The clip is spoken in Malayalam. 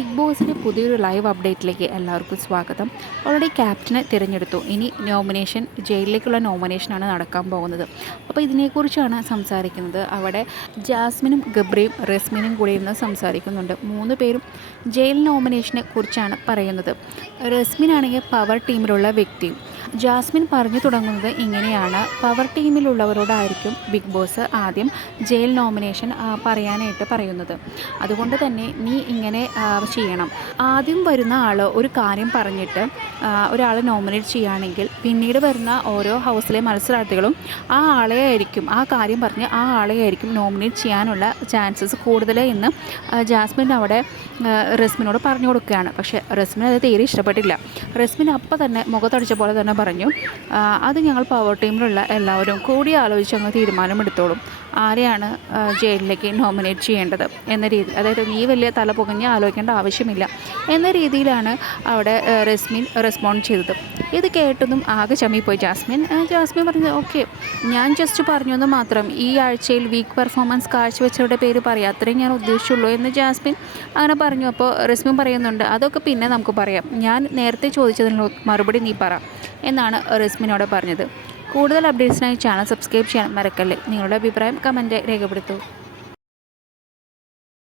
ബിഗ് ബോസിൻ്റെ പുതിയൊരു ലൈവ് അപ്ഡേറ്റിലേക്ക് എല്ലാവർക്കും സ്വാഗതം. ഓൾറെഡി ക്യാപ്റ്റനെ തിരഞ്ഞെടുത്തു. ഇനി നോമിനേഷൻ, ജയിലിലേക്കുള്ള നോമിനേഷനാണ് നടക്കാൻ പോകുന്നത്. അപ്പോൾ ഇതിനെക്കുറിച്ചാണ് സംസാരിക്കുന്നത്. അവിടെ ജാസ്മിനും ഗബ്രിയും റസ്മിനും കൂടി ഇരുന്ന് സംസാരിക്കുന്നുണ്ട്. 3 പേരും ജയിൽ നോമിനേഷനെ കുറിച്ചാണ് പറയുന്നത്. റസ്മിനാണെങ്കിൽ പവർ ടീമിലുള്ള വ്യക്തിയും. ജാസ്മിൻ പറഞ്ഞു തുടങ്ങുന്നത് ഇങ്ങനെയാണ്: പവർ ടീമിലുള്ളവരോടായിരിക്കും ബിഗ് ബോസ് ആദ്യം ജയിൽ നോമിനേഷൻ പറയാനായിട്ട് പറയുന്നത്. അതുകൊണ്ട് തന്നെ നീ ഇങ്ങനെ ചെയ്യണം. ആദ്യം വരുന്ന ആൾ ഒരു കാര്യം പറഞ്ഞിട്ട് ഒരാളെ നോമിനേറ്റ് ചെയ്യുകയാണെങ്കിൽ പിന്നീട് വരുന്ന ഓരോ ഹൗസിലെ മത്സരാർത്ഥികളും ആ കാര്യം പറഞ്ഞ് ആ ആളെ ആയിരിക്കും നോമിനേറ്റ് ചെയ്യാനുള്ള ചാൻസസ് കൂടുതൽ എന്ന് ജാസ്മിൻ അവിടെ റസ്മിനോട് പറഞ്ഞു കൊടുക്കുകയാണ്. പക്ഷേ റസ്മിൻ അത് തീരെ ഇഷ്ടപ്പെട്ടില്ല. റസ്മിൻ അപ്പം തന്നെ മുഖത്തടിച്ച പോലെ തന്നെ പറഞ്ഞു, അത് ഞങ്ങൾ പവർ ടീമിലുള്ള എല്ലാവരും കൂടി ആലോചിച്ച് അങ്ങ് തീരുമാനമെടുത്തോളും ആരെയാണ് ജയിലിലേക്ക് നോമിനേറ്റ് ചെയ്യേണ്ടത് എന്ന രീതിയിൽ. അതായത് നീ വലിയ തല പുകഞ്ഞ് ആലോചിക്കേണ്ട ആവശ്യമില്ല എന്ന രീതിയിലാണ് അവിടെ റസ്മിൻ റെസ്പോണ്ട് ചെയ്തത്. ഇത് കേട്ടതും ആകെ ചമ്മിപ്പോയി ജാസ്മിൻ. ജാസ്മിൻ പറഞ്ഞത് ഓക്കെ, ഞാൻ ജസ്റ്റ് പറഞ്ഞു എന്ന് മാത്രം, ഈ ആഴ്ചയിൽ വീക്ക് പെർഫോമൻസ് കാഴ്ചവെച്ചവരുടെ പേര് പറയാം, അത്രയും ഞാൻ ഉദ്ദേശിച്ചുള്ളൂ എന്ന് ജാസ്മിൻ അങ്ങനെ പറഞ്ഞു. അപ്പോൾ റസ്മിൻ പറയുന്നുണ്ട്, അതൊക്കെ പിന്നെ നമുക്ക് പറയാം, ഞാൻ നേരത്തെ ചോദിച്ചതിനുള്ള മറുപടി നീ പറ എന്നാണ് റസ്മിനോട് പറഞ്ഞത്. കൂടുതൽ അപ്ഡേറ്റ്സിനായി ചാനൽ സബ്സ്ക്രൈബ് ചെയ്യാൻ മറക്കല്ലേ. നിങ്ങളുടെ അഭിപ്രായം കമൻറ്റ് രേഖപ്പെടുത്തൂ.